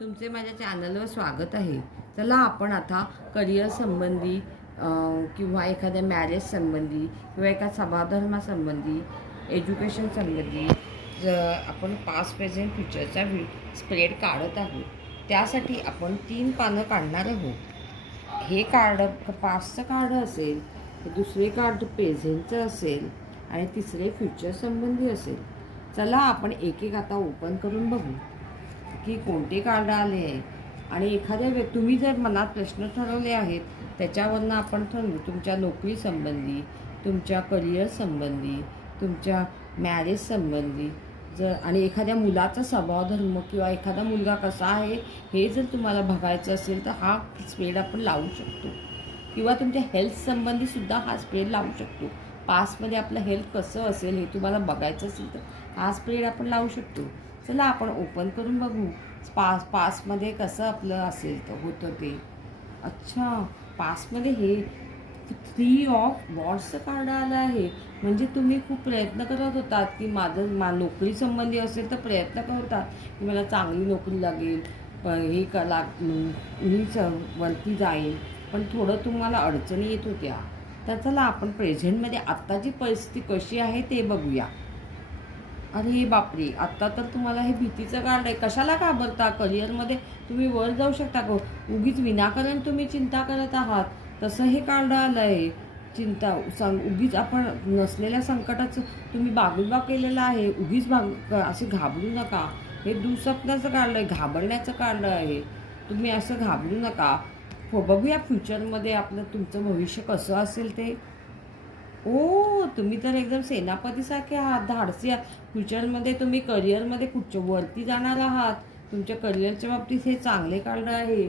तुमचे माझ्या चॅनलवर स्वागत आहे. चला आपण आता करिअर संबंधी किंवा एखाद्या मॅरेज संबंधी किंवा एका सभाधर्मासंबंधी एज्युकेशन संबंधी आपण पास्ट प्रेझेंट फ्युचरचा स्प्रेड काढत आहोत. त्यासाठी आपण 3 पानं काढणार आहोत. हे कार्ड पास्टचं कार्ड असेल, दुसरे कार्ड प्रेझेंटचं असेल आणि तिसरे फ्युचर संबंधी असेल. चला आपण एक एक आता ओपन करून बघू की कोणते कार्ड आले आहे. आणि एखाद्या तुम्ही जर मनात प्रश्न ठरवले आहेत त्याच्यावरनं आपण ठरवू तुमच्या नोकरी संबंधी, तुमच्या करिअर संबंधी, तुमच्या मॅरेज संबंधी जर आणि एखाद्या मुलाचा स्वभाव धर्म किंवा एखादा मुलगा कसा आहे हे जर तुम्हाला बघायचं असेल तर हा स्प्रेड आपण लावू शकतो. किंवा तुमच्या हेल्थ संबंधीसुद्धा हा स्प्रेड लावू शकतो. पास्टमध्ये आपलं हेल्थ कसं असेल हे तुम्हाला बघायचं असेल तर हा स्प्रेड आपण लावू शकतो. चला आपण ओपन करून बघू पास्टमध्ये कसं आपलं असेल तर होतं ते. अच्छा, पास्टमध्ये हे 3 ऑफ वॉर्ड्सचं कार्ड आलं आहे. म्हणजे तुम्ही खूप प्रयत्न करत होतात की नोकरी संबंधी असेल तर प्रयत्न करत होतात की मला चांगली नोकरी लागेल, हे मी वरती जाईल, पण थोडं तुम्हाला अडचणी येत होत्या. तर चला आपण प्रेझेंटमध्ये आत्ताची परिस्थिती कशी आहे ते बघूया. अरे बापरे, आत्ता तर तुम्हाला हे भीतीचं कार्ड आहे. कशाला घाबरता? करिअरमध्ये तुम्ही वर जाऊ शकता गो. उगीच विनाकारण तुम्ही चिंता करत आहात तसं हे कार्ड आलं आहे. उगीच आपण नसलेल्या संकटाचं तुम्ही बागुलबा केलेला आहे. उगीच असे घाबरू नका. हे दुःस्वप्नाचं कार्ड आहे, घाबरण्याचं कार्ड आहे. तुम्ही असं घाबरू नका. बघूया फ्युचरमध्ये आपलं तुमचं भविष्य कसं असेल ते. ओ, तुम्ही तर एकदम सेनापतीसारखे आहात, धाडसी आहात. फ्युचरमध्ये तुम्ही करिअरमध्ये वरती जाणार आहात. तुमच्या करिअरच्या बाबतीत हे चांगले कार्ड आहे.